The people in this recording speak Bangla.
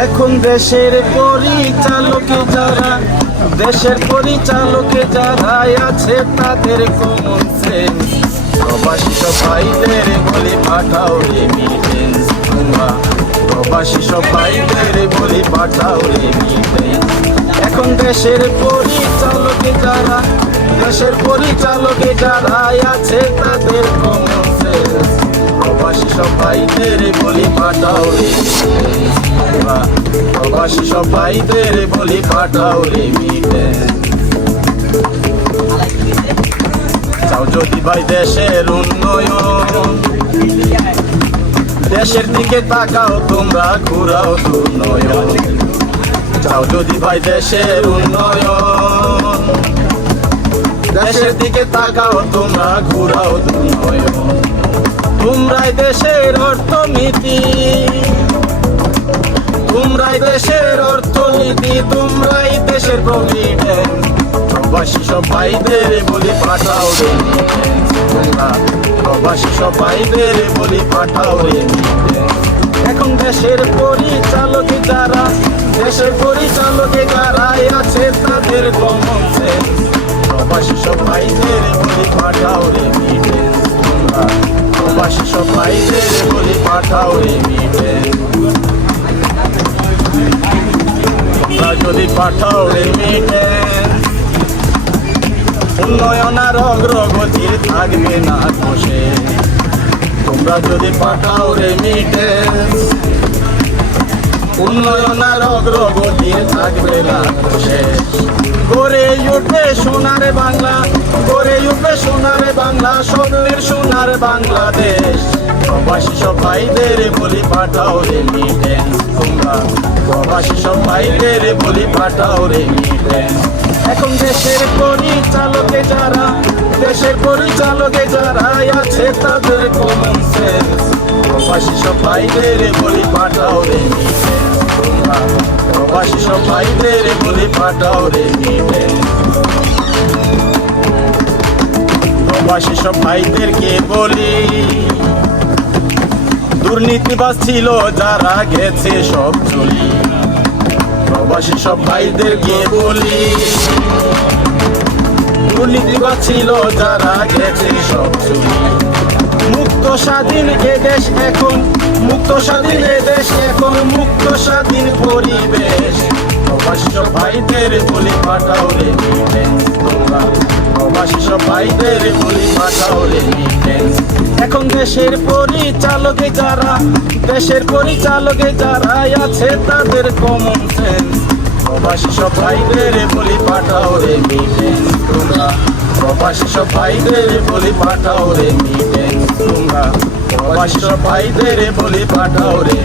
এখন দেশের পরিচালকে যারা, দেশের পরিচালকে যারা আছে তাদের কমন সেন্স প্রবাসী সবাইদের বলি পাঠাও রেমিটেন্স তোমরা প্রবাসী সবাইদের বলি পাঠাও রেমিটেন্স এখন দেশের পরিচালকে যারা, দেশের পরিচালকে যারা আছে তাদের কমন সেন্স বলি বলি চাও যদি ভাই দেশের দেশের দিকে তাকাও, তোমরা ঘুরাও দুর্নয়ন। চাও যদি ভাই দেশের উন্নয়ন, দেশের দিকে তাকাও, তোমরা ঘুরাও দুর্নয়ন। তোমরাই দেশের অর্থনীতি। তোমরাই দেশের অর্থনীতি, তোমরাই দেশের প্রবাসী সবাইদের বলি পাঠাও রে। প্রবাসী সবাইদের বলি পাঠাও রে। এখন দেশের পরিচালকে যারা, দেশের পরিচালকে যারা আছে তাদের কমন সেন্স প্রবাসী সবাইদের বলি পাঠাও রে। প্রবাসী সবাইদের বলি পাঠাও রে তোমরা যদি পাঠাও রেমিটেন্স উন্নয়ন আর অগ্রগতির থাকবে না বসে। তোমরা যদি পাঠাও রেমিটেন্স উন্নয়ন আর অগ্রগতির থাকবে না বসে। গড়ে উঠবে সোনার বাংলা, গড়ে উঠবে সোনার বাংলা স্বপ্নের সোনার বাংলাদেশ। প্রবাসী সবাইদের বলি পাঠাও রেমিটেন্স তোমরা। প্রবাসী সবাইদের বলি পাঠাও রেমিটেন্স এখন দেশের পরিচালকে যারা, দেশের পরিচালকে যারা আছে তাদের কমন সেন্স প্রবাসী সবাইদের বলি পাঠাও রেমিটেন্স তোমরা। প্রবাসী সবাইদের বলি পাঠাও রেমিটেন্স প্রবাসী সব ভাইদেরকে বলি, দুর্নীতিবাজ ছিল যারা গেছে সব চলি প্রবাসী সব ভাইদেরকে বলি, দুর্নীতিবাজ ছিল যারা গেছে সব চলি মুক্ত স্বাধীন এ দেশ এখন, মুক্ত স্বাধীন এ দেশ এখন, মুক্ত স্বাধীন পরিবেশ। প্রবাসী ভাইদের বলি পাঠাও রে তোমরা প্রবাসী ভাইদের বলি পাঠাও রে এখন দেশের পরিচালকে যারা, দেশের পরিচালকে যারা আছে তাদের কমন সেন্স প্রবাসী ভাইদের বলি পাঠাও রে তোমরা প্রবাসী ভাইদের বলি পাঠাও রে তোমরা প্রবাসী ভাইদের বলি পাঠাও রে